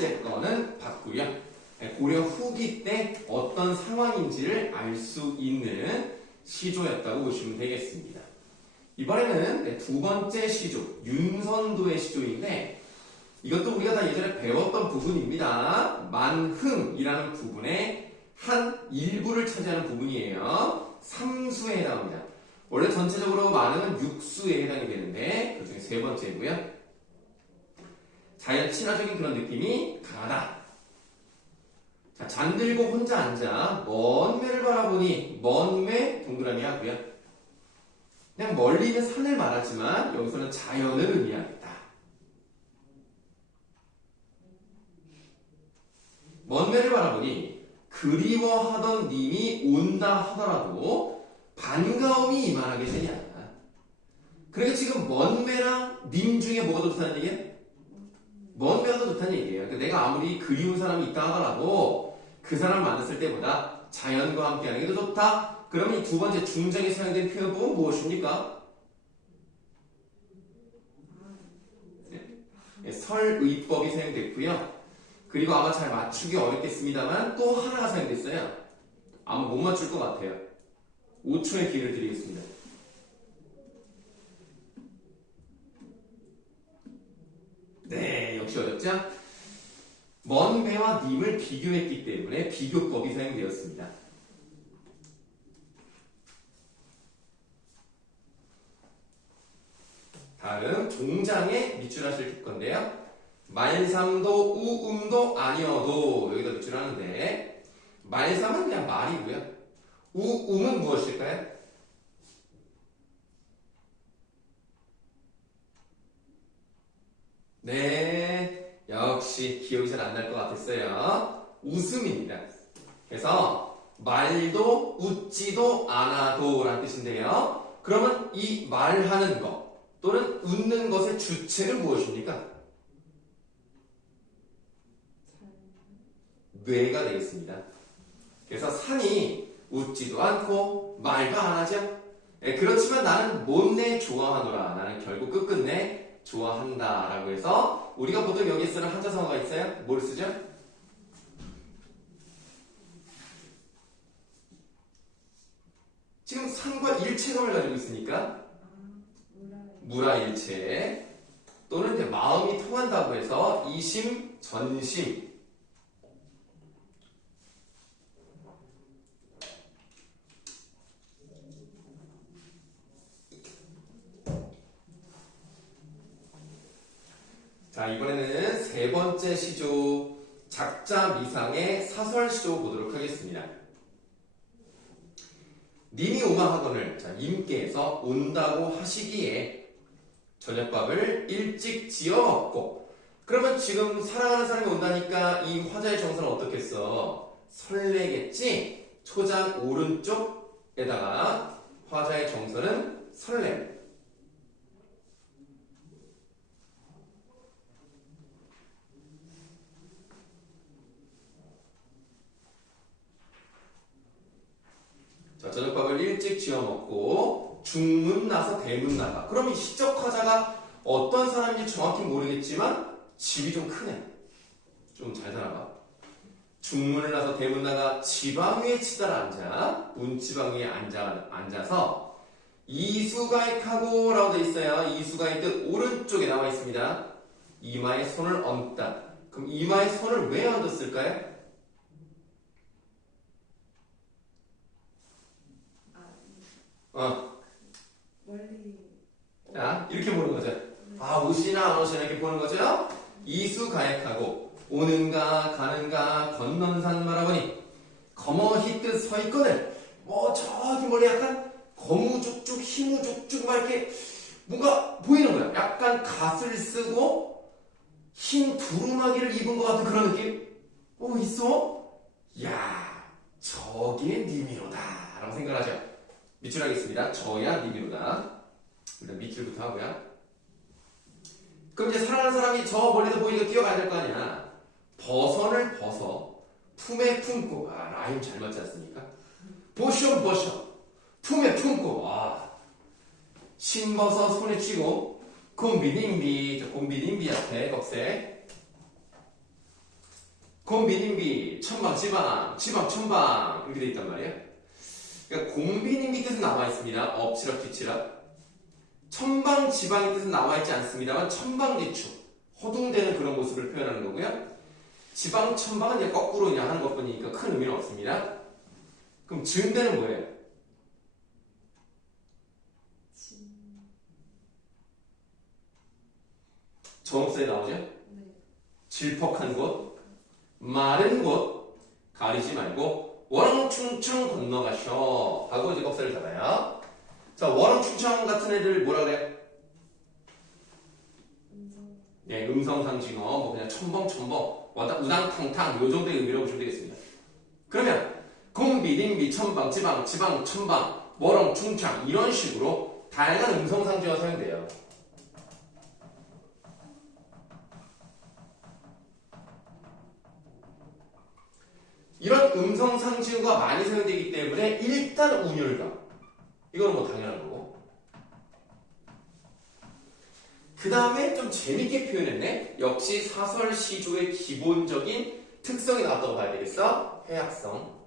번째 거는 봤고요. 고려 후기 때 어떤 상황인지를 알 수 있는 시조였다고 보시면 되겠습니다. 이번에는 두 번째 시조, 윤선도의 시조인데 이것도 우리가 다 예전에 배웠던 부분입니다. 만흥이라는 부분의 한 일부를 차지하는 부분이에요. 삼수에 해당합니다. 원래 전체적으로 만흥은 육수에 해당이 되는데 그 중에 세 번째고요. 자연 친화적인 그런 느낌이 강하다. 자, 잠들고 혼자 앉아 먼 매를 바라보니 먼 매 동그라미 하고요. 그냥 멀리 있는 산을 말하지만 여기서는 자연을 의미하겠다. 먼 매를 바라보니 그리워하던 님이 온다 하더라도 반가움이 이만하게 되냐. 그러니까 지금 먼 매랑 님 중에 뭐가 더 좋다는 얘기야? 먼 매가 더 좋다는 얘기예요. 그러니까 내가 아무리 그리운 사람이 있다 하더라도 그 사람 만났을 때보다 자연과 함께하는 게 더 좋다. 그러면 이 두 번째 중장에 사용된 표현법은 무엇입니까? 네, 설의법이 사용됐고요. 그리고 아마 잘 맞추기 어렵겠습니다만 또 하나가 사용됐어요. 아마 못 맞출 것 같아요. 5초의 기회를 드리겠습니다. 네, 역시 어렵죠? 먼 매와 님을 비교했기 때문에 비교법이 사용되었습니다. 다음 종장에 밑줄하실 건데요. 말삼도 우음도 아니어도 여기다 밑줄하는데 말삼은 그냥 말이고요. 우음은 무엇일까요? 네, 역시 기억이 잘 안 날 것 같았어요. 웃음입니다. 그래서 말도 웃지도 않아도 라는 뜻인데요. 그러면 이 말하는 것 또는 웃는 것의 주체는 무엇입니까? 뇌가 되겠습니다. 그래서 산이 웃지도 않고 말도 안 하죠. 그렇지만 나는 못내 좋아하노라. 나는 결국 끝끝내 좋아한다 라고 해서 우리가 보통 여기 쓰는 한자성어가 있어요. 뭘 쓰죠? 지금 산과 일체감을 가지고 있으니까 무라일체 또는 이제 마음이 통한다고 해서 이심, 전심 자, 이번에는 세 번째 시조 작자 미상의 사설 시조 보도록 하겠습니다. 님이 오마하거늘 자, 님께서 온다고 하시기에 저녁밥을 일찍 지어 먹고 그러면 지금 사랑하는 사람이 온다니까 이 화자의 정서는 어떻겠어? 설레겠지? 초장 오른쪽에다가 화자의 정서는 설렘. 자, 저녁밥을 일찍 지어 먹고 중문 나서 대문 나가. 그럼 이 시적 화자가 어떤 사람인지 정확히 모르겠지만 집이 좀 크네. 좀 잘 살아봐. 중문을 나서 대문 나가 지방 위에 치달아 앉아 문지방 위에 앉아서 이수가익하고 라고 되어 있어요. 이수가익 뜻 오른쪽에 나와 있습니다. 이마에 손을 얹다. 그럼 이마에 손을 왜 얹었을까요? 자, 이렇게 보는 거죠. 아, 오시나 안 오시나 이렇게 보는 거죠. 이수가액하고 오는가 가는가 건넌산 말아보니 거머히 뜻 서 있거늘 저기 멀리 약간 거무죽죽 희무죽죽 막 이렇게 뭔가 보이는 거야. 약간 갓을 쓰고 흰 두루마기를 입은 것 같은 그런 느낌? 있어? 야, 저게 니미로다 라고 생각하죠. 밑줄하겠습니다. 저야 니미로다. 일단 밑줄부터 하고요. 그럼 이제 사랑하는 사람이 저 멀리서 보이니까 뛰어가야 될 거 아니야. 버선을 벗어 품에 품고 라임 잘 맞지 않습니까? 보셔 품에 품고 신벗어 손에 쥐고 곰비님비 곰비님비 앞에 꺽쇠 곰비님비 천방지방 지방천방 이렇게 돼 있단 말이에요. 그러니까 곰비님비 뜻은 나와 있습니다. 엎치락 뒤치락. 천방지방의 뜻은 나와 있지 않습니다만 천방지축 허둥대는 그런 모습을 표현하는 거고요. 지방천방은 이제 거꾸로 그냥 하는 것뿐이니까 큰 의미는 없습니다. 그럼 증대는 뭐예요? 정업사에 나오죠? 질퍽한 곳, 마른 곳 가리지 말고 워렁충청 건너가셔 하고 이제 겁사를 잡아요. 자, 워렁충청 같은 애들 뭐라 그래요? 네, 음성상징어 뭐 그냥 첨벙첨벙 우당탕탕 요 정도의 의미로 보시면 되겠습니다. 그러면 곰비, 림비, 천방, 지방, 지방, 천방, 워렁충창 이런 식으로 다양한 음성상징어가 사용돼요. 이런 음성상징어가 많이 사용되기 때문에 일단 운율감 이거는 뭐 당연한 거고 그 다음에 좀 재밌게 표현했네. 역시 사설 시조의 기본적인 특성이 나왔다고 봐야 되겠어. 해약성.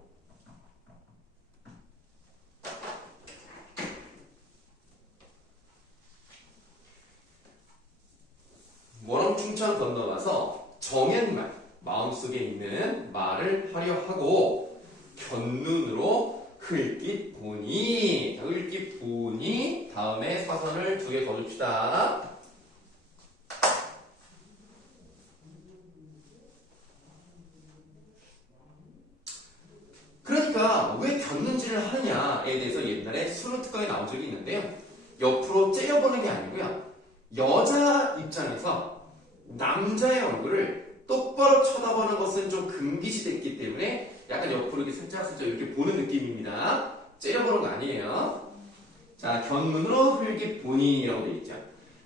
워렁충천 건너가서 정연말 마음속에 있는 말을 하려 하고 견눈으로 흘깃 보니 흘깃 보니 다음에 사선을 2개 거둡시다. 그러니까 왜 견눈질을 하느냐에 대해서 옛날에 수능 특강에 나온 적이 있는데요. 옆으로 째려보는 게 아니고요. 여자 입장에서 남자의 얼굴을 똑바로 쳐다보는 것은 좀 금기시됐기 때문에 약간 옆으로 이렇게 살짝 이렇게 보는 느낌입니다. 째려보는 거 아니에요. 자, 견눈으로 흘깃 보니라고 되어 있죠.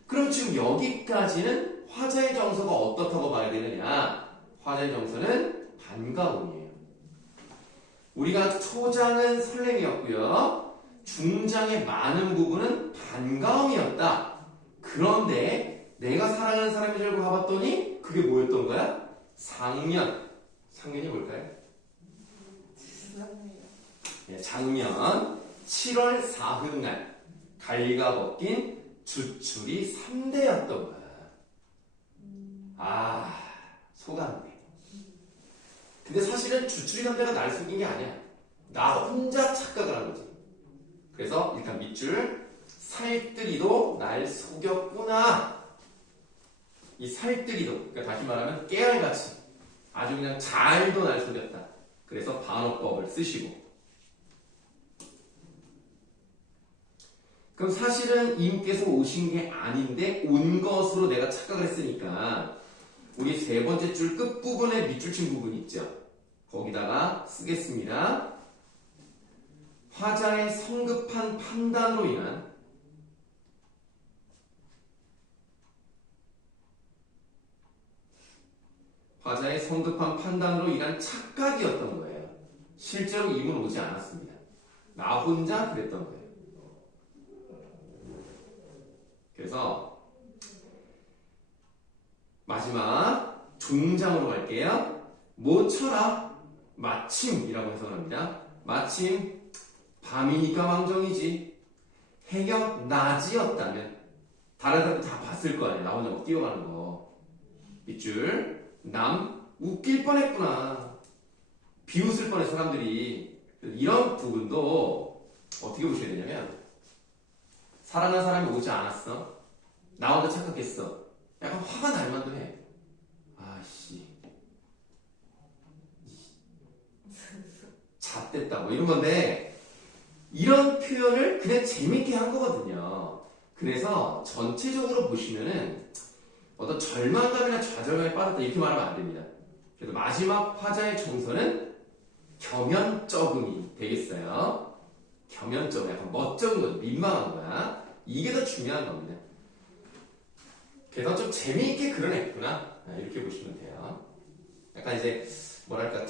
그럼 지금 여기까지는 화자의 정서가 어떻다고 봐야 되느냐? 화자의 정서는 반가움이에요. 우리가 초장은 설렘이었고요. 중장의 많은 부분은 반가움이었다. 그런데 내가 사랑하는 사람인 줄 알고 가봤더니 그게 뭐였던 거야? 상년. 상년이 뭘까요? 네, 장면. 7월 사흥날 갈가벗긴 주출이 3대였던 거야. 아, 속았네. 근데 사실은 주출이 3대가 날 속인 게 아니야. 나 혼자 착각을 한 거지. 그래서 일단 밑줄 살뜰이도 날 속였구나. 이 살뜰이도, 그러니까 다시 말하면 깨알같이 아주 그냥 잘도 날 속였다. 그래서 반어법을 쓰시고. 그럼 사실은 이분께서 오신 게 아닌데 온 것으로 내가 착각을 했으니까 우리 3번째 줄 끝부분에 밑줄 친 부분 있죠. 거기다가 쓰겠습니다. 화자의 성급한 판단으로 인한 화자의 성급한 판단으로 인한 착각이었던 거예요. 실제로 임은 오지 않았습니다. 나 혼자 그랬던 거예요. 그래서 마지막 종장으로 갈게요. 모처럼 마침이라고 해석합니다. 마침 밤이니까 망정이지. 해격 낮이었다면 다른 사람들 다 봤을 거 아니야. 나 혼자 막 뛰어가는 거. 밑줄 남 웃길 뻔했구나. 비웃을 뻔해 사람들이. 이런 부분도 어떻게 보셔야 되냐면 사랑하는 사람이 오지 않았어. 나 혼자 착각했어. 약간 화가 날 만도 해. 아씨 잣됐다 뭐 이런 건데 이런 표현을 그냥 재밌게 한 거거든요. 그래서 전체적으로 보시면은 어떤 절망감이나 좌절감에 빠졌다 이렇게 말하면 안 됩니다. 그래서 마지막 화자의 정서는 겸연쩍음이 되겠어요. 겸연쩍음, 약간 멋쩍은 거죠. 민망한 거야. 이게 더 중요한 겁니다. 그래서 좀 재미있게 그려냈구나. 이렇게 보시면 돼요. 약간 이제 뭐랄까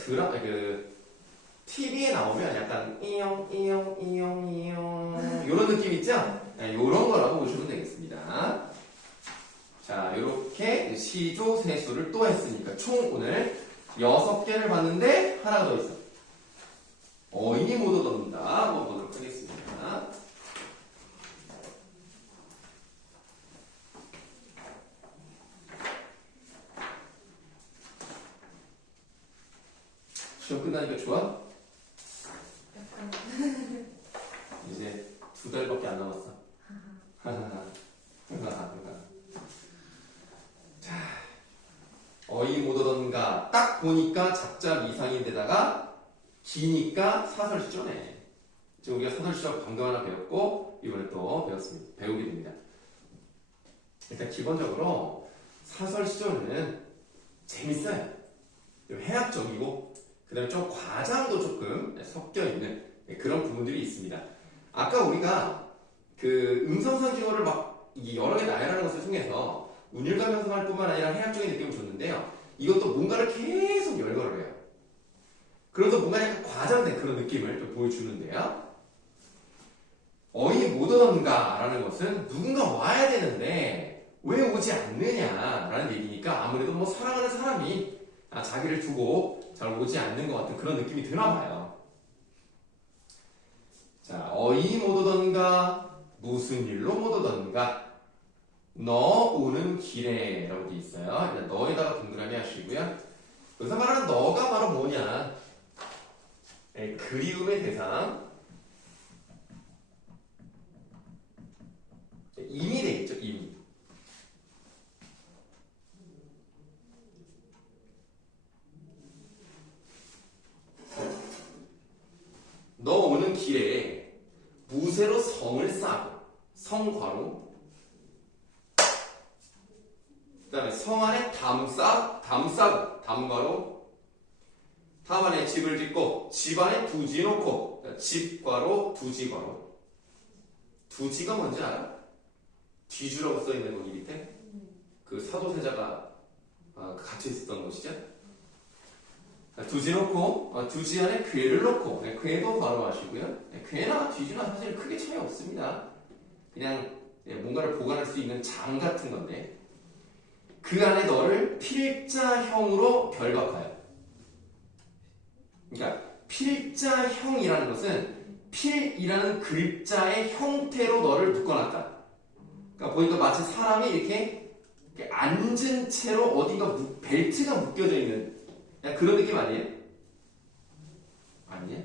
TV에 나오면 약간 이용 이런 느낌 있죠? 이런 거라고 보시면 되겠습니다. 자, 이렇게 시조 세수를 또 했으니까 총 오늘 6개를 봤는데 하나가 더 있어. 어인이 못 얻는다. 한번 보도록 하겠습니다. 시험 끝나니까 좋아? 이제 2달밖에 안 남았어. 자, 어이 못 얻었는가 딱 보니까 작자 미상인데다가 기니까 사설시조네. 지금 우리가 사설시조 방금 하나 배웠고 이번에 또 배우게 됩니다. 일단 기본적으로 사설시조는 재밌어요. 좀 해학적이고 그 다음에 좀 과장도 조금 섞여있는 그런 부분들이 있습니다. 아까 우리가 그 음성상징어를 막 여러 개 나열하는 것을 통해서 운율감 형성할 뿐만 아니라 해학적인 느낌을 줬는데요. 이것도 뭔가를 계속 열거를 해요. 그래서 뭔가 약간 과장된 그런 느낌을 좀 보여주는데요. 어이 못 오는가 라는 것은 누군가 와야 되는데 왜 오지 않느냐라는 얘기니까 아무래도 뭐 사랑하는 사람이 자기를 두고 잘 오지 않는 것 같은 그런 느낌이 드나 봐요. 자, 어이 못 오던가 무슨 일로 못 오던가 너 오는 길에 라고 되어 있어요. 일단 너에다가 동그라미 하시고요. 여기서 말하는 너가 바로 뭐냐? 그리움의 대상. 임이 되겠죠, 임. 너 오는 길에 무쇠로 성을 싸고, 성괄호. 그 다음에 성 안에 담싸고, 담괄호. 다음 안에 집을 짓고, 집 안에 두지 놓고, 집괄호, 두지괄호. 두지가 뭔지 알아? 뒤주라고 써있는 거기 밑에? 그 사도세자가 갇혀 있었던 곳이죠? 두지 놓고, 두지 안에 괴를 놓고, 괴도 바로 하시고요. 괴나 뒤주나 사실 크게 차이 없습니다. 그냥 뭔가를 보관할 수 있는 장 같은 건데, 그 안에 너를 필자형으로 결박하여. 그러니까 필자형이라는 것은 필이라는 글자의 형태로 너를 묶어놨다. 그러니까 보니까 마치 사람이 이렇게 앉은 채로 어딘가 벨트가 묶여져 있는 그런 느낌 아니에요? 아니에요?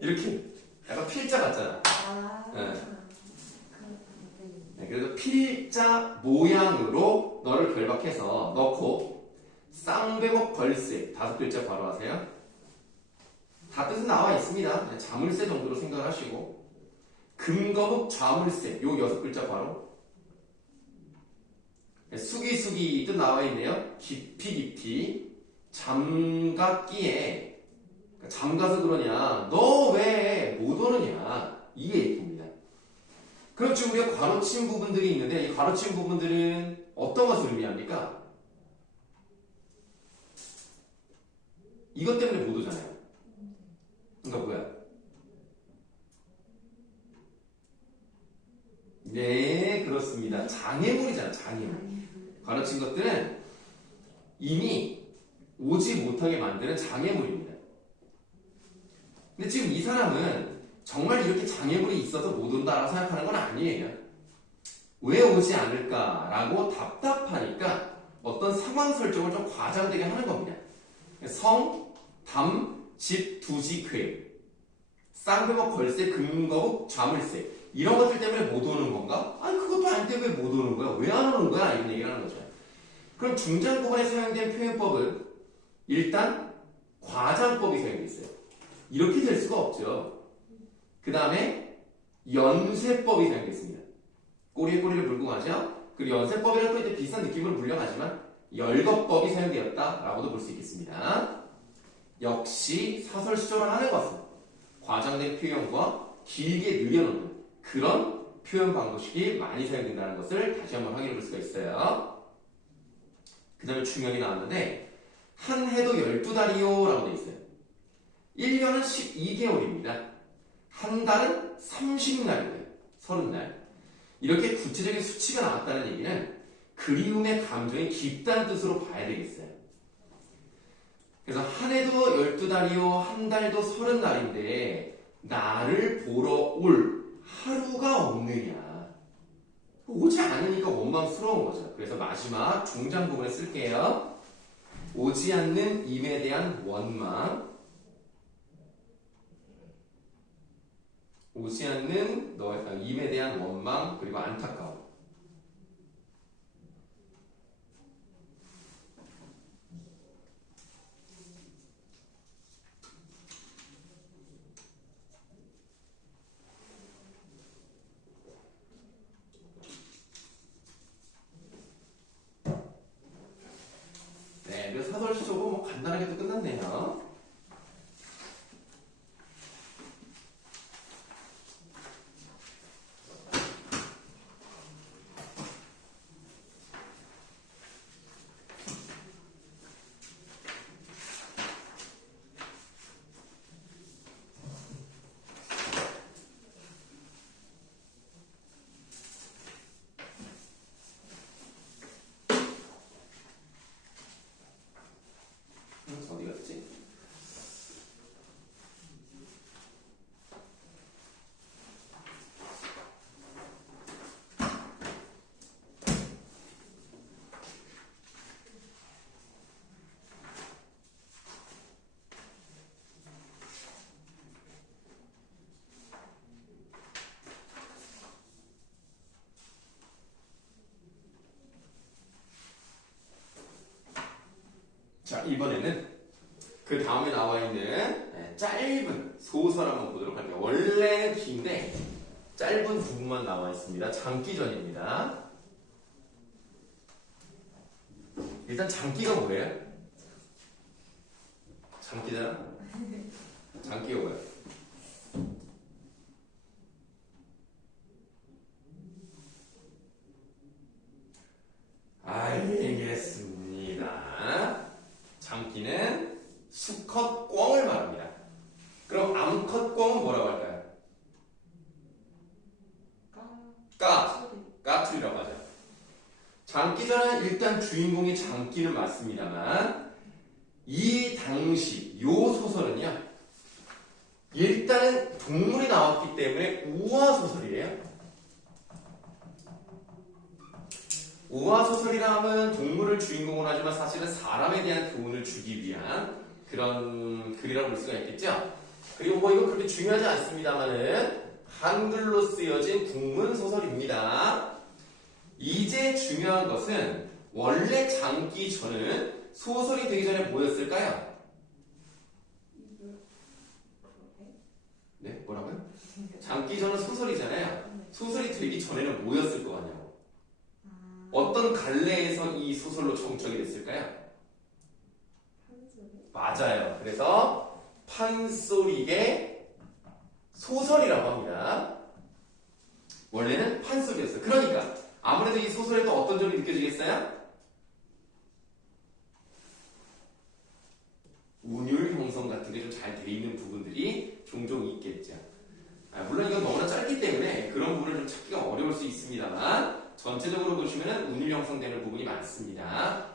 이렇게 약간 필자 같잖아. 그래서 필자 모양으로 너를 결박해서 넣고 쌍배목 걸쇠 5글자 바로 하세요. 다 뜻은 나와 있습니다. 자물쇠 정도로 생각하시고 금거북 좌물쇠 요 6글자 바로 수기수기 뜻 나와 있네요. 깊이 잠갔기에 잠가서 그러냐 너 왜 못 오느냐 이게 얘기입니다. 그럼 지금 우리가 괄호친 부분들이 있는데 이 괄호친 부분들은 어떤 것을 의미합니까? 이것 때문에 못 오잖아요. 그러니까 뭐야? 네, 그렇습니다. 장애물이잖아, 장애물. 괄호친 것들은 이미 오지 못하게 만드는 장애물입니다. 근데 지금 이 사람은 정말 이렇게 장애물이 있어서 못 온다라고 생각하는 건 아니에요. 왜 오지 않을까라고 답답하니까 어떤 상황 설정을 좀 과장되게 하는 겁니다. 성, 담, 집, 두지, 괴, 쌍배목, 걸쇠, 금거북, 좌물쇠 이런 것들 때문에 못 오는 건가? 아니 그것도 아닌데 왜 못 오는 거야? 왜 안 오는 거야? 이런 얘기를 하는 거죠. 그럼 중장 부분에 사용된 표현법은 일단 과장법이 사용되어 있어요. 이렇게 될 수가 없죠. 그 다음에 연쇄법이 사용되어 있습니다. 꼬리에 꼬리를 물고 가죠. 그리고 연쇄법이랑 또 이제 비슷한 느낌으로 물려가지만 열거법이 사용되었다라고도 볼 수 있겠습니다. 역시 사설시조를 하는 것은 과장된 표현과 길게 늘려놓는 그런 표현 방식이 많이 사용된다는 것을 다시 한번 확인해 볼 수가 있어요. 그 다음에 중요하게 나왔는데 한 해도 12달이요 라고 되어 있어요. 1년은 12개월입니다. 한 달은 30날이에요. 30날. 이렇게 구체적인 수치가 나왔다는 얘기는 그리움의 감정이 깊다는 뜻으로 봐야 되겠어요. 그래서 한 해도 12달이요, 한 달도 30날인데 나를 보러 올 하루가 없느냐. 오지 않으니까 원망스러운 거죠. 그래서 마지막 중장 부분에 쓸게요. 오지 않는 임에 대한 원망, 오지 않는 임에 대한 원망, 그리고 안타까움. 네, 그래서 사설시적으로 뭐 간단하게 또 끝났네요. 어디 갔지? 자, 이번에는 그 다음에 나와 있는 짧은 소설 한번 보도록 할게요. 원래는 긴데 짧은 부분만 나와 있습니다. 장기전입니다. 일단 장기가 뭐예요? 장기잖아? 장기가 뭐야? 알겠습니다. 장기는 수컷 꿩을 말합니다. 그럼 암컷 꿩은 뭐라고 할까요? 까투리라고 하죠. 장기전은 일단 주인공이 장기는 맞습니다만 이 당시 요 소설은요 일단은 동물이 나왔기 때문에 우화소설이에요. 우화소설이라 하면 동물을 주인공으로 하지만 사실은 사람에 대한 교훈을 주기 위한 그런 글이라고 볼 수가 있겠죠. 그리고 뭐 이건 그렇게 중요하지 않습니다만은 한글로 쓰여진 국문소설입니다. 이제 중요한 것은 원래 장기전은 소설이 되기 전에 뭐였을까요? 네? 뭐라고요? 장기전은 소설이잖아요. 소설이 되기 전에는 뭐였을 거 같냐고. 어떤 갈래에서 이 소설로 정착이 됐을까요? 맞아요. 그래서 판소리의 소설이라고 합니다. 원래는 판소리였어요. 그러니까 아무래도 이 소설에도 어떤 점이 느껴지겠어요? 운율 형성 같은 게 좀 잘 돼 있는 부분들이 종종 있겠죠. 물론 이건 너무나 짧기 때문에 그런 부분을 좀 찾기가 어려울 수 있습니다만 전체적으로 보시면 운율 형성되는 부분이 많습니다.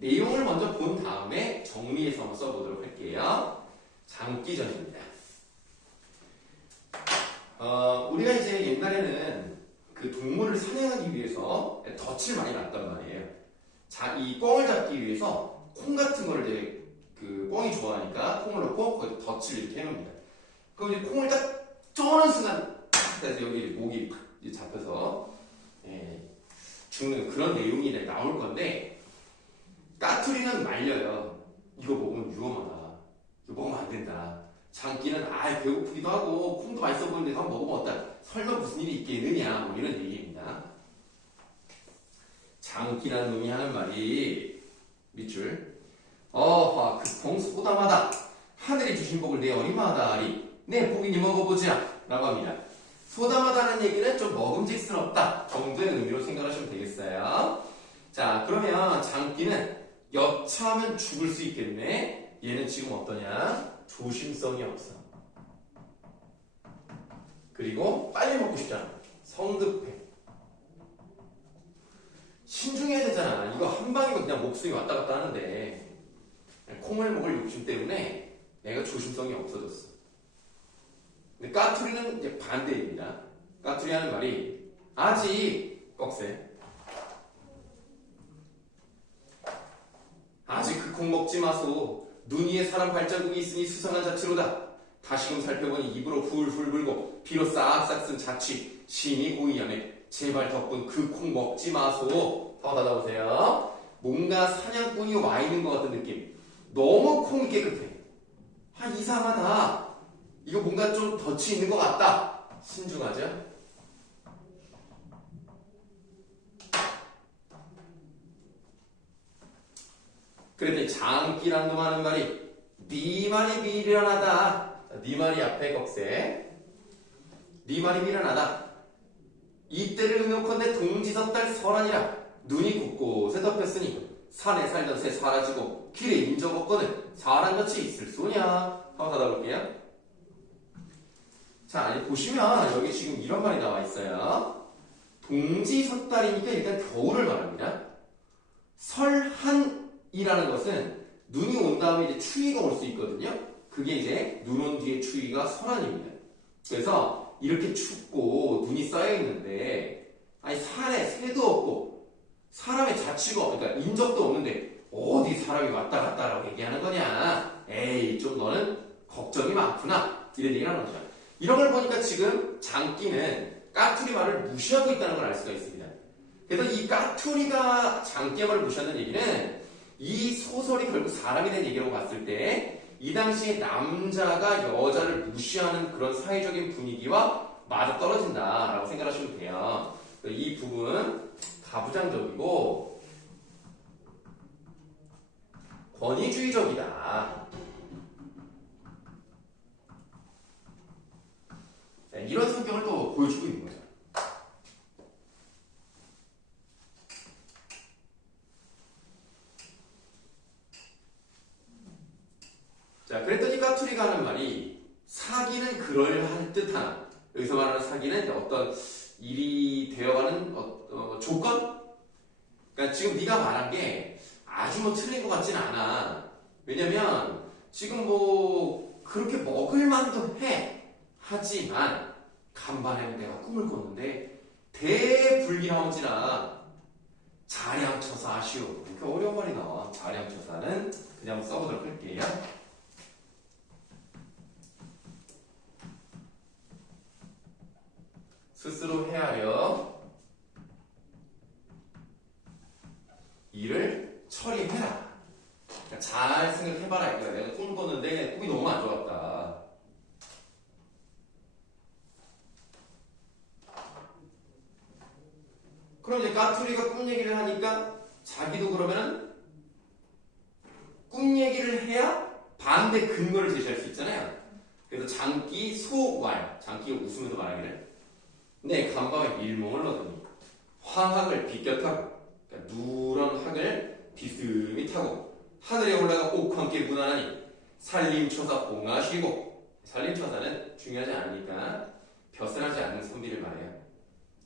내용을 먼저 본 다음에 정리해서 한번 써보도록 할게요. 장기전입니다. 우리가 이제 옛날에는 그 동물을 사냥하기 위해서 덫을 많이 놨단 말이에요. 자, 이 꿩을 잡기 위해서 콩 같은 거를 이제 그 꿩이 좋아하니까 콩을 넣고 거기 덫을 이렇게 해놓습니다. 그럼 이제 콩을 딱 쪼는 순간 그래서 여기 목이 팍 잡혀서 죽는 그런 내용이 나올 건데 까투리는 말려요. 이거 먹으면 위험하다. 이거 먹으면 안 된다. 장기는 배고프기도 하고 콩도 맛있어 보이는데 한번 먹으면 어따 설마 무슨 일이 있겠느냐 뭐 이런 얘기입니다. 장기라는 놈이 하는 말이 밑줄 그 공 소담하다 하늘이 주신 복을 내 어리마하다 하리 내 복이니 먹어보자 라고 합니다. 소담하다는 얘기는 좀 먹음직스럽다 정도의 의미로 생각하시면 되겠어요. 자, 그러면 장기는 여차하면 죽을 수 있겠네. 얘는 지금 어떠냐? 조심성이 없어. 그리고 빨리 먹고 싶잖아. 성급해. 신중해야 되잖아. 이거 한 방이면 그냥 목숨이 왔다 갔다 하는데 콩을 먹을 욕심 때문에 내가 조심성이 없어졌어. 근데 까투리는 이제 반대입니다. 까투리 하는 말이 아직 꺽쇠. 아직 그 콩 먹지 마소. 눈 위에 사람 발자국이 있으니 수상한 자치로다. 다시금 살펴보니 입으로 훌훌 불고 피로 싹싹 쓴 자취 심히 고이하네. 제발 덕분 그 콩 먹지 마소. 한번 닫아보세요. 뭔가 사냥꾼이 와 있는 것 같은 느낌. 너무 콩이 깨끗해. 아, 이상하다. 이거 뭔가 좀 덫이 있는 것 같다. 신중하죠? 그랬더니 장기란 놈 하는 말이 네 말이 미련하다. 네 말이 앞에 꺽쇠. 네 말이 미련하다. 이때를 의논컨대 동지섣달 설하니라. 눈이 곳곳에 덮였으니 산에 살던 새 사라지고 길에 인적 없거든 사람같이 있을 소냐. 한번 닫아볼게요. 자, 아니 보시면 여기 지금 이런 말이 나와 있어요. 동지섣달이니까 일단 겨울을 말합니다. 설한이라는 것은 눈이 온 다음에 이제 추위가 올 수 있거든요. 그게 이제 눈 온 뒤에 추위가 설한입니다. 그래서 이렇게 춥고 눈이 쌓여 있는데 아니 산에 새도 없고 사람의 자취가 그러니까 인적도 없는데 어디 사람이 왔다 갔다라고 얘기하는 거냐. 에이 좀 너는 걱정이 많구나. 이런 얘기를 하는 거죠. 이런 걸 보니까 지금 장기는 까투리 말을 무시하고 있다는 걸 알 수가 있습니다. 그래서 이 까투리가 장기의 말을 무시하는 얘기는 이 소설이 결국 사람이 된 얘기라고 봤을 때 이 당시에 남자가 여자를 무시하는 그런 사회적인 분위기와 맞아떨어진다라고 생각하시면 돼요. 이 부분 가부장적이고 권위주의적이다. 이런 성격을 또 보여주고 있는 거죠. 자, 그랬더니 까투리가 하는 말이 사기는 그럴할 듯한 여기서 말하는 사기는 어떤 일이 되어가는 조건? 그러니까 지금 네가 말한 게 아주 뭐 틀린 것 같진 않아. 왜냐면 지금 뭐 그렇게 먹을 만도 해. 하지만 간밤에 내가 꿈을 꿨는데 대불기하온지라 자량처사 아시오. 이렇게 어려운 말이 나와. 자량처사는 그냥 써보도록 할게요. 스스로 헤아려 일을 처리해라. 그러니까 잘 생각해봐라 이거야. 내가 꿈을 꿨는데 꿈이 너무 안 좋았다. 그럼 이제 까투리가 꿈 얘기를 하니까 자기도 그러면은 꿈 얘기를 해야 반대 근거를 제시할 수 있잖아요. 그래서 장기 소왈, 장기가 웃으면서 말하기를 내 간밤에 일몽을 얻으니 황학을 비껴타고 그러니까 누런 학을 비스듬히 타고 하늘에 올라가 옥과 함께 무난하니 살림처사 봉하시고 살림처사는 중요하지 않으니까 벼슬하지 않는 선비를 말해요.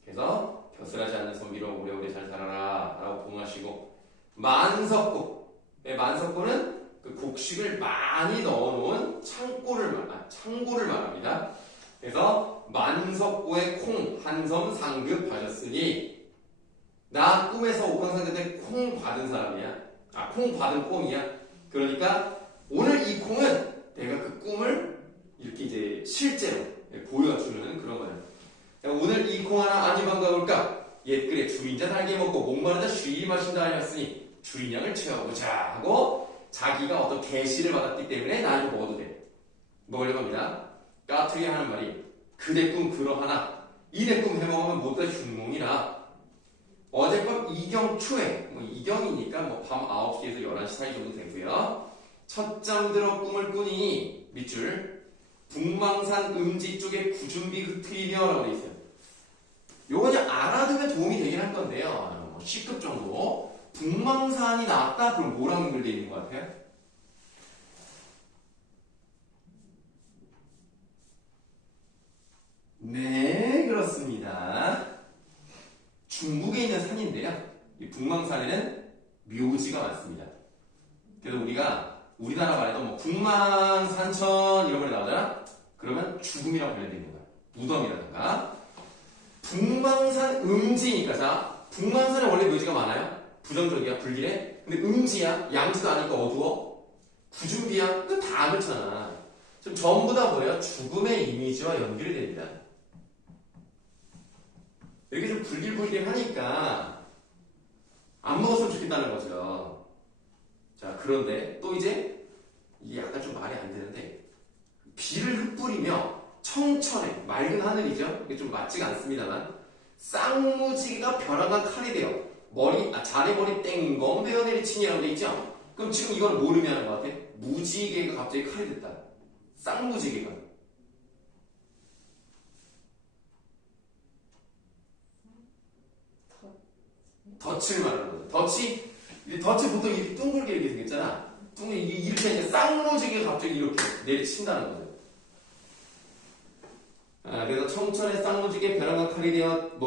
그래서 벼슬하지 않는 선비로 오래오래 잘 살아라 라고 봉하시고 만석고 만석고는 그 곡식을 많이 넣어놓은 창고를 말합니다. 그래서 만석고의 콩 한섬 상급하셨으니 나 꿈에서 옥황상제 때 콩 받은 사람이야. 콩 받은 콩이야. 그러니까 오늘 이 콩은 내가 그 꿈을 이렇게 이제 실제로 보여주는 그런 거예요. 오늘 이 콩 하나 아니 반가울까? 옛글에 줄인 자 달게 먹고 목마른 자 쉬이 마신다 하였으니 줄인 양을 채워보자 하고 자기가 어떤 계시를 받았기 때문에 나 이거 먹어도 돼. 먹으려고 합니다. 까투리 하는 말이 그대 꿈 그러하나 이내 꿈 해먹으면 못다 흉몽이라. 어젯밤 이경초에 이경이니까 밤 9시에서 11시 사이 정도 되고요. 첫잠 들어 꿈을 꾸니 밑줄 북망산 음지 쪽에 구준비 흩트이며 라고 돼 있어요. 요거 이제 알아두면 도움이 되긴 할 건데요. 10급 정도. 북망산이 나왔다? 그럼 뭐랑 연결되어 있는 것 같아요? 네, 그렇습니다. 중국에 있는 산인데요. 이 북망산에는 묘지가 많습니다. 그래서 우리가 우리나라 말에도 뭐 북망산천 이런 말이 나오잖아? 그러면 죽음이랑 관련되어 있는 거야. 무덤이라든가. 북망산 음지니까 자, 북망산에 원래 묘지가 많아요. 부정적이야, 불길해. 근데 음지야, 양지도 아니까 어두워. 구준비야, 그 다 그렇잖아. 좀 전부 다 뭐예요? 죽음의 이미지와 연결이 됩니다. 이렇게 좀 불길불길하니까 안 먹었으면 좋겠다는 거죠. 자, 그런데 또 이제 이게 약간 좀 말이 안 되는데 비를 흩뿌리며 청천에 맑은 하늘이죠. 이게 좀 맞지가 않습니다만 쌍무지개가 벼랑한 칼이 되어 자네 머리 땡검 베어 내리치니라고 돼 있죠. 그럼 지금 이걸 뭘 의미하는 것 같아? 무지개가 갑자기 칼이 됐다. 쌍무지개가. 덫을 말하는 거죠. 덫이 보통 이렇게 둥글게 이렇게 생겼잖아. 이렇게 하니까 쌍무지개가 갑자기 이렇게 내리친다는 거죠. 그래서 청천에 쌍무지개 벼랑한 칼이 되어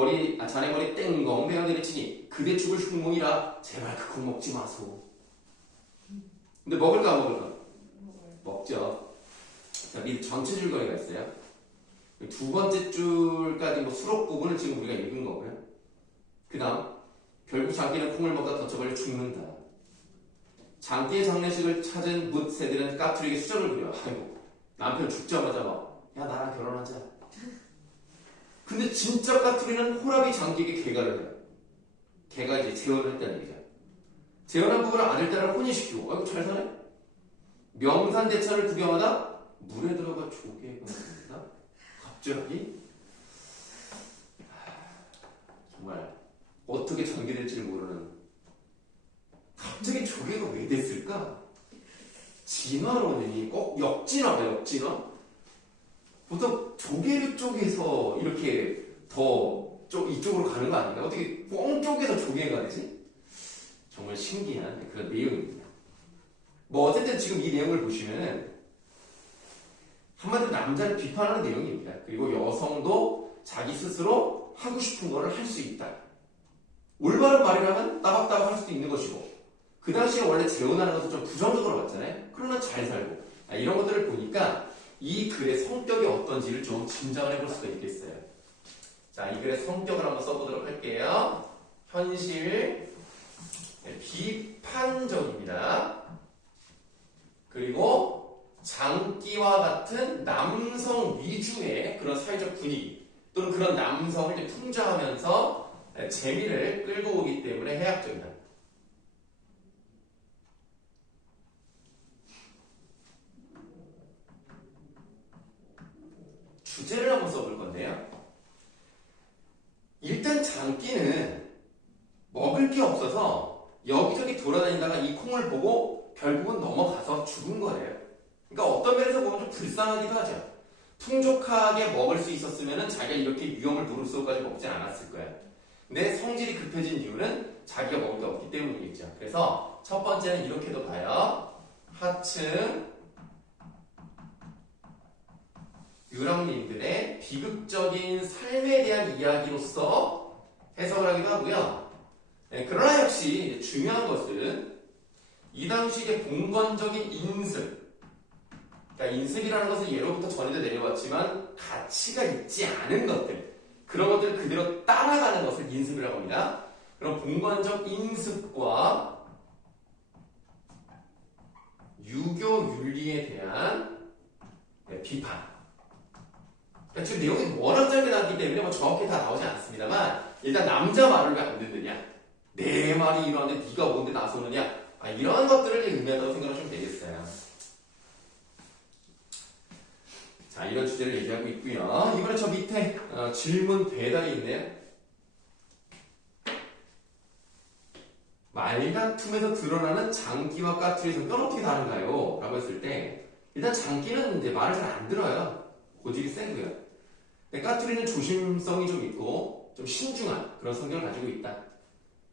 자네 머리 땡검 베어 내리치니 그대 죽을 흉몽이라 제발 그 콩 먹지 마소. 근데 먹을까 안 먹을까? 먹죠. 자, 밑에 전체 줄거리가 있어요. 두 번째 줄까지 뭐 수록 부분을 지금 우리가 읽은 거고요. 그 다음 결국 장기는 콩을 먹다 덫어버려 죽는다. 장기의 장례식을 찾은 묻새들은 까투리에게 수작을 부려. 아이고 남편 죽자마자 야 나랑 결혼하자. 근데 진짜 까투리는 호랑이 장기에게 개가를 해요. 개가 이제 재혼을 했다는 얘기죠. 재혼한 부부를 아들 딸을 혼인시키고 아이고 잘 사네. 명산대천을 구경하다 물에 들어가 조개가 나옵니다. 갑자기 정말 어떻게 전개될지 모르는 갑자기 조개가 왜 됐을까? 진화론이 꼭 역진화가 역진화? 보통 조개류 쪽에서 이렇게 이쪽으로 가는 거 아닌가? 어떻게 뻥 쪽에서 조개가 되지? 정말 신기한 그런 내용입니다. 뭐 어쨌든 지금 이 내용을 보시면은 한마디로 남자를 비판하는 내용입니다. 그리고 여성도 자기 스스로 하고 싶은 거를 할 수 있다. 올바른 말이라면 따박따박 할 수도 있는 것이고 그 당시에 원래 재혼하는 것을 좀 부정적으로 봤잖아요. 그러나 잘 살고 이런 것들을 보니까 이 글의 성격이 어떤지를 좀 짐작을 해볼 수가 있겠어요. 자, 이 글의 성격을 한번 써보도록 할게요. 현실, 비판적입니다. 그리고 장기와 같은 남성 위주의 그런 사회적 분위기 또는 그런 남성을 이제 풍자하면서 재미를 끌고 오기 때문에 해학적이다. 주제를 한번 써볼 건데요. 일단 장기는 먹을 게 없어서 여기저기 돌아다니다가 이 콩을 보고 결국은 넘어가서 죽은 거예요. 그러니까 어떤 면에서 보면 좀 불쌍하기도 하죠. 풍족하게 먹을 수 있었으면 자기가 이렇게 위험을 무릅쓰고까지 먹진 않았을 거야. 근데 성질이 급해진 이유는 자기가 먹을 게 없기 때문이겠죠. 그래서 첫 번째는 이렇게도 봐요. 하층 유랑민들의 비극적인 삶에 대한 이야기로서 해석을 하기도 하고요. 그러나 역시 중요한 것은 이 당시의 봉건적인 인습, 그러니까 인습이라는 것은 예로부터 전해져 내려왔지만 가치가 있지 않은 것들, 그런 것들을 그대로 따라가는 것을 인습이라고 합니다. 그럼 봉건적 인습과 유교 윤리에 대한 비판. 그러니까 지금 내용이 워낙 짧게 나왔기 때문에 뭐 정확히 다 나오지 않습니다만 일단 남자 말을 왜 안 듣느냐, 내 말이 이러한데 네가 뭔데 나서느냐, 이런 것들을 의미한다고 생각하시면 되겠어요. 자, 이런 주제를 얘기하고 있고요. 이번에 저 밑에 질문 배달이 있네요. 말다툼에서 드러나는 장기와 까투리의 성격은 어떻게 다른가요? 라고 했을 때 일단 장기는 이제 말을 잘 안 들어요. 고집이 세고요. 근데 까투리는 조심성이 좀 있고 좀 신중한 그런 성격을 가지고 있다.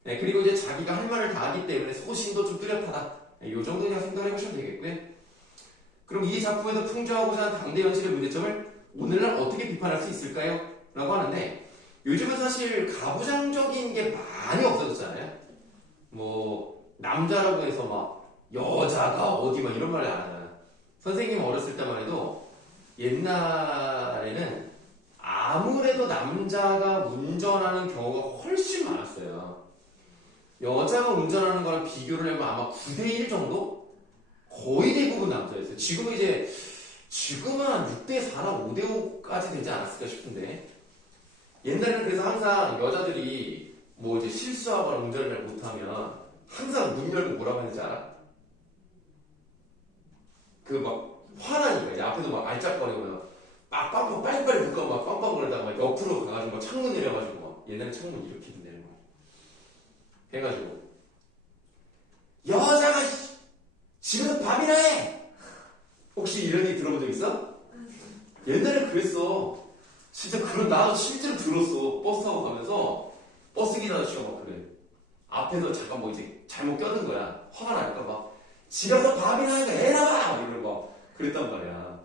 네, 그리고 이제 자기가 할 말을 다 하기 때문에 소신도 좀 뚜렷하다. 이 정도 그냥 생각을 해보시면 되겠고요. 그럼 이 작품에서 풍자하고자 하는 당대 현실의 문제점을 오늘날 어떻게 비판할 수 있을까요? 라고 하는데 요즘은 사실 가부장적인 게 많이 없어졌잖아요. 뭐 남자라고 해서 막 여자가 어디 막 이런 말을 안 하잖아요. 선생님 어렸을 때만 해도 옛날에는 아무래도 남자가 운전하는 경우가 훨씬 많았어요. 여자가 운전하는 거랑 비교를 하면 아마 9대1 정도? 거의 대부분 남자였어요. 지금은 한 6대4나 5대5까지 되지 않았을까 싶은데 옛날에는 그래서 항상 여자들이 뭐 이제 실수하거나 운전을 잘 못하면 항상 문 열고 뭐라고 했는지 알아? 그 막 화나니까 이제 앞에서 막 알짝거리거나 막 빵빵 빨리빨리 묶고 막 빵빵 거리다가 막 옆으로 가가지고 막 창문 내려가지고 막 옛날에 창문 이렇게 된다는 거야. 해가지고 여자가 집에서 밥이나 해! 혹시 이런 얘기 들어본 적 있어? 옛날에 그랬어. 진짜 나도 실제로 들었어. 버스 타고 가면서 버스 기사 아저씨가 막 그래. 앞에서 잠깐 뭐 이제 잘못 껴든 거야. 화가 나니까 막 집에서 밥이나 하니까 애 나와! 이러고 막 그랬단 말이야.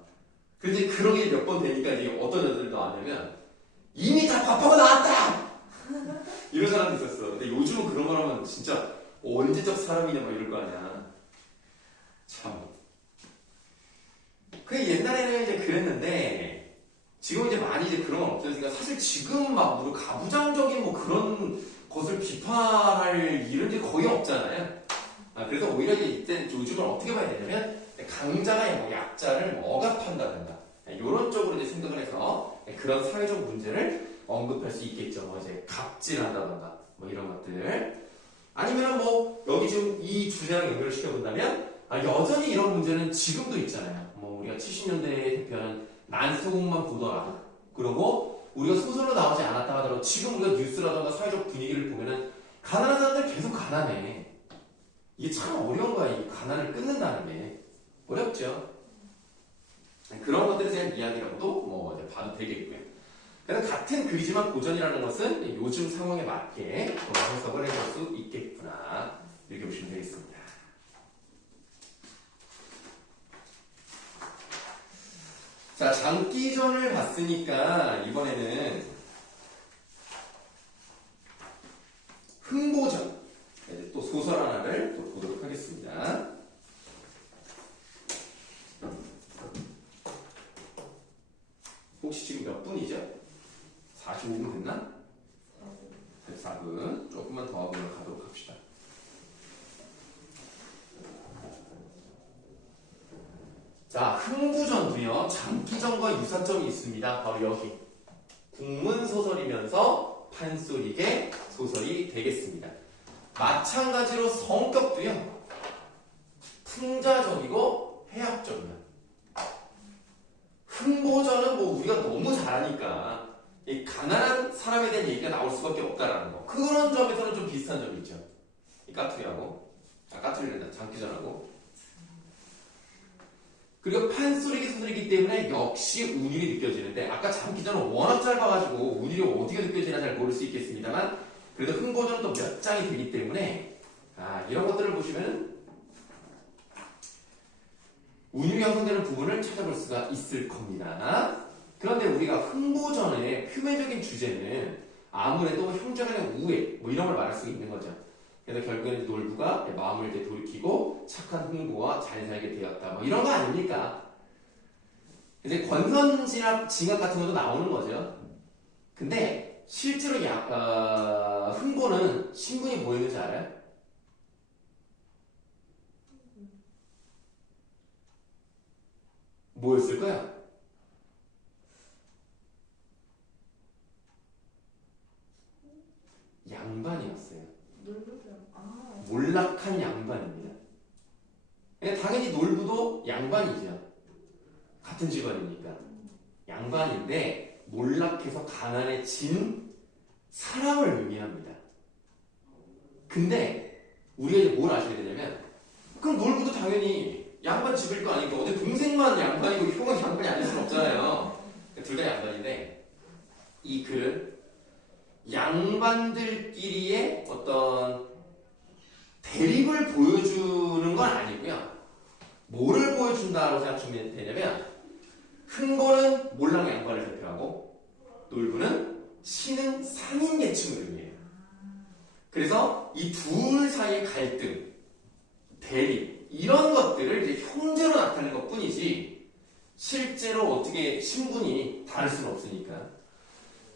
근데 그런 게 몇 번 되니까 이제 어떤 애들도 아냐면 이미 다 밥하고 나왔다! 이런 사람도 있었어. 근데 요즘은 그런 말 하면 진짜 언제적 사람이냐 막 이럴 거 아니야. 참. 그 옛날에는 이제 그랬는데 지금 이제 많이 이제 그런 건 없어지니까 사실 지금 막 뭐 가부장적인 뭐 그런 것을 비판할 일은 이제 거의 없잖아요. 그래서 오히려 이제 요즘은 어떻게 봐야 되냐면 강자가 뭐 약자를 뭐 억압한다든가 이런 쪽으로 이제 생각을 해서 그런 사회적 문제를 언급할 수 있겠죠. 뭐 이제 갑질한다든가 뭐 이런 것들 아니면 뭐 여기 지금 이 주제랑 연결시켜 본다면 여전히 이런 문제는 지금도 있잖아요. 뭐 우리가 70년대에 대표하는 난소국만 보더라도 그리고 우리가 소설로 나오지 않았다 하더라도 지금 우리가 뉴스라든가 사회적 분위기를 보면은 가난한 사람들 계속 가난해. 이게 참 어려운 거야. 이 가난을 끊는다는 게 어렵죠. 그런 것들에 대한 이야기라고도 뭐 이제 봐도 되겠고요. 그래서 같은 글이지만 고전이라는 것은 요즘 상황에 맞게 해석을 해볼 수 있겠구나 이렇게 보시면 되겠습니다. 자, 장기전을 봤으니까 이번에는 흥보전 또 소설 하나를 또 보도록 하겠습니다. 혹시 지금 몇 분이죠? 45분 됐나? 104분. 조금만 더 하고 가도록 합시다. 자, 흥부전도요. 장기전과 유사점이 있습니다. 바로 여기. 국문소설이면서 판소리계 소설이 되겠습니다. 마찬가지로 성격도요. 풍자적이고 해학적이야. 흥보전은 뭐 우리가 너무 잘하니까 이 가난한 사람에 대한 얘기가 나올 수밖에 없다라는 거. 그런 점에서는 좀 비슷한 점이 있죠. 이 까투리하고, 까투리는 장기전하고. 그리고 판소리기 소설이기 때문에 역시 운율이 느껴지는데 아까 장기전은 워낙 짧아가지고 운율이 어디가 느껴지나 잘 모를 수 있겠습니다만 그래도 흥보전은 또 몇 장이 되기 때문에 이런 것들을 보시면 운율이 형성되는 부분을 찾아볼 수가 있을 겁니다. 그런데 우리가 흥보전의 표면적인 주제는 아무래도 형제간의 우애 뭐 이런 걸 말할 수 있는 거죠. 그래서 결국에는 놀부가 마음을 이제 돌이키고 착한 흥부와 잘 살게 되었다. 뭐 이런 거 아닙니까? 이제 권선징악 같은 것도 나오는 거죠. 근데 실제로 흥보는 신분이 뭐였는지 알아요? 뭐였을까요? 양반이었어요. 몰락한 양반입니다. 당연히 놀부도 양반이죠. 같은 집안이니까. 양반인데 몰락해서 가난해진 사람을 의미합니다. 근데 우리가 이제 뭘 아셔야 되냐면 그럼 놀부도 당연히 양반 집일 거 아니고 어제 동생만 양반이고 형은 양반이 아닐 수는 없잖아요. 둘 다 양반인데 이 글은 양반들끼리의 어떤 대립을 보여주는 건 아니고요. 뭐를 보여준다고 생각하시면 되냐면 흥보는 몰랑 양반을 대표하고 놀부는 신흥 상인 계층을 의미해요. 그래서 이 둘 사이의 갈등, 대립 이런 것들을 이제 형제로 나타내는 것뿐이지 실제로 어떻게 신분이 다를 수는 없으니까.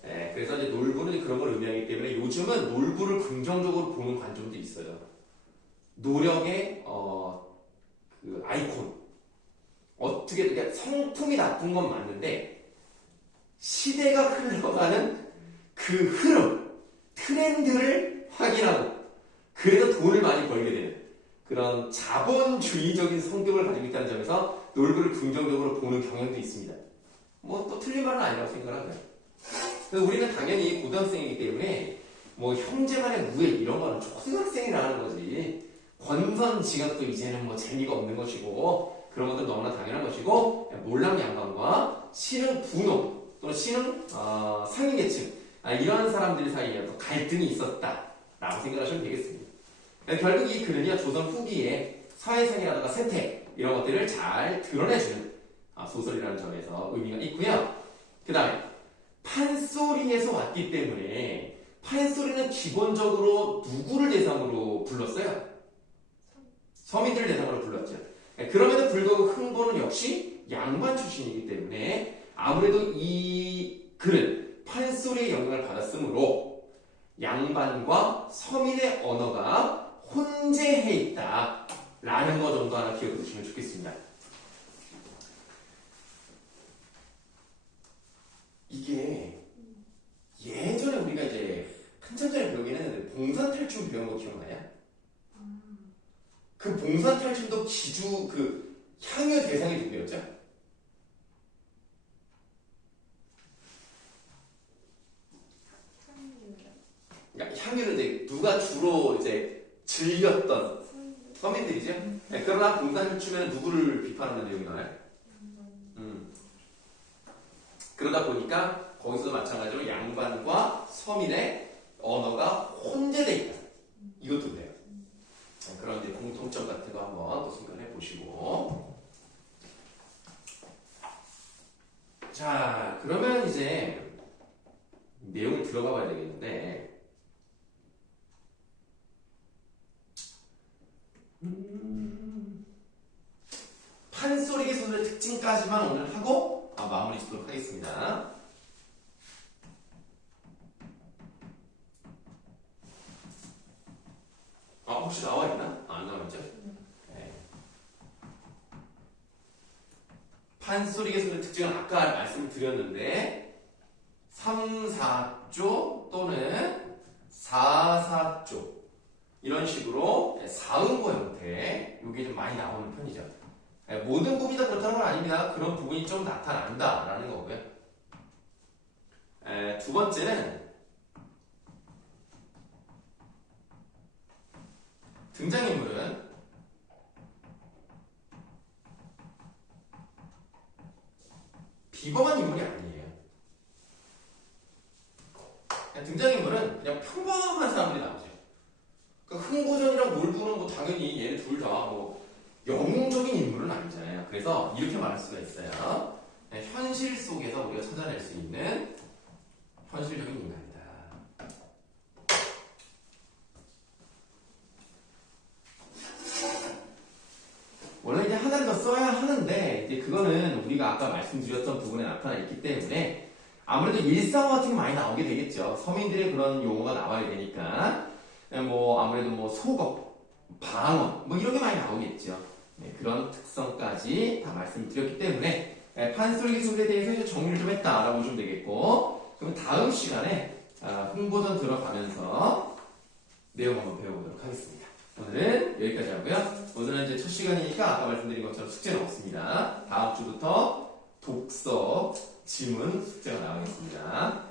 그래서 이제 놀부는 그런 걸 의미하기 때문에 요즘은 놀부를 긍정적으로 보는 관점도 있어요. 노력의 그 아이콘. 어떻게 그러니까 성품이 나쁜 건 맞는데 시대가 흘러가는 그 흐름, 트렌드를 확인하고 그래서 돈을 많이 벌게 되는 그런 자본주의적인 성격을 가지고 있다는 점에서 놀부를 긍정적으로 보는 경향도 있습니다. 뭐 또 틀린 말은 아니라고 생각을 하고요. 그래서 우리는 당연히 고등학생이기 때문에 뭐 형제간의 우애 이런 거는 초등학생이라 하는 거지. 권선징악도 이제는 뭐 재미가 없는 것이고 그런 것도 너무나 당연한 것이고 몰랑 양반과 신흥 부노 또는 신흥 상인계층 이러한 사람들 사이에 갈등이 있었다라고 생각하시면 되겠습니다. 결국 이 글은요 조선 후기에 사회생이라든가 세태 이런 것들을 잘 드러내주는 소설이라는 점에서 의미가 있고요. 그 다음에 판소리에서 왔기 때문에 판소리는 기본적으로 누구를 대상으로 불렀어요? 서민들을 대상으로 불렀죠. 그럼에도 불구하고 흥보는 역시 양반 출신이기 때문에 아무래도 이 글은 판소리의 영향을 받았으므로 양반과 서민의 언어가 혼재해 있다라는 거 정도 하나 기억해 두시면 좋겠습니다. 이게 예전에 우리가 이제 한참 전에 배우긴 했는데 봉산탈출 배운 거 기억나냐? 그 봉산탈출도 그 향유 대상이 누구였죠? 그러니까 향유를 이제 누가 주로 이제 즐겼던 서민들이죠. 그러나 봉산탈출면 누구를 비판하는 내용이 나와요? 그러다 보니까 거기서도 마찬가지로 양반과 서민의 언어가 혼재되어 있다. 이것도 돼요. 그런 이제 공통점 같은 거 한번 또 생각해 보시고. 자, 그러면 이제 내용을 들어가 봐야 되겠는데, 판소리 소설의 특징까지만 오늘 하고 마무리 짓도록 하겠습니다. 혹시 나와 있나? 안 나와 있죠? 네. 판소리 소설의 특징은 아까 말씀을 드렸는데 3, 4조 또는 4, 4조 이런 식으로 사음보 형태 이게 좀 많이 나오는 편이죠. 모든 부분이 다 그렇다는 건 아닙니다. 그런 부분이 좀 나타난다라는 거고요. 두 번째는 등장인물은 비범한 인물이 아니에요. 등장인물은 그냥 평범한 사람들이 나오죠. 그러니까 흥보전이랑 놀부는 뭐 당연히 얘네 둘 다 뭐 영웅적인 인물은 아니잖아요. 그래서 이렇게 말할 수가 있어요. 현실 속에서 우리가 찾아낼 수 있는 현실적인 인간이다. 원래 이제 하나를 더 써야 하는데 이제 그거는 우리가 아까 말씀드렸던 부분에 나타나 있기 때문에 아무래도 일상 같은 게 많이 나오게 되겠죠. 서민들의 그런 용어가 나와야 되니까 뭐 아무래도 뭐 속어, 방언 뭐 이런 게 많이 나오겠죠. 그런 특성까지 다 말씀드렸기 때문에 판소리 기술에 대해서 이제 정리를 좀 했다라고 보시면 되겠고, 그럼 다음 시간에 흥보전 들어가면서 내용 한번 배워보도록 하겠습니다. 오늘은 여기까지 하고요. 오늘은 이제 첫 시간이니까 아까 말씀드린 것처럼 숙제는 없습니다. 다음 주부터 독서, 지문 숙제가 나오겠습니다.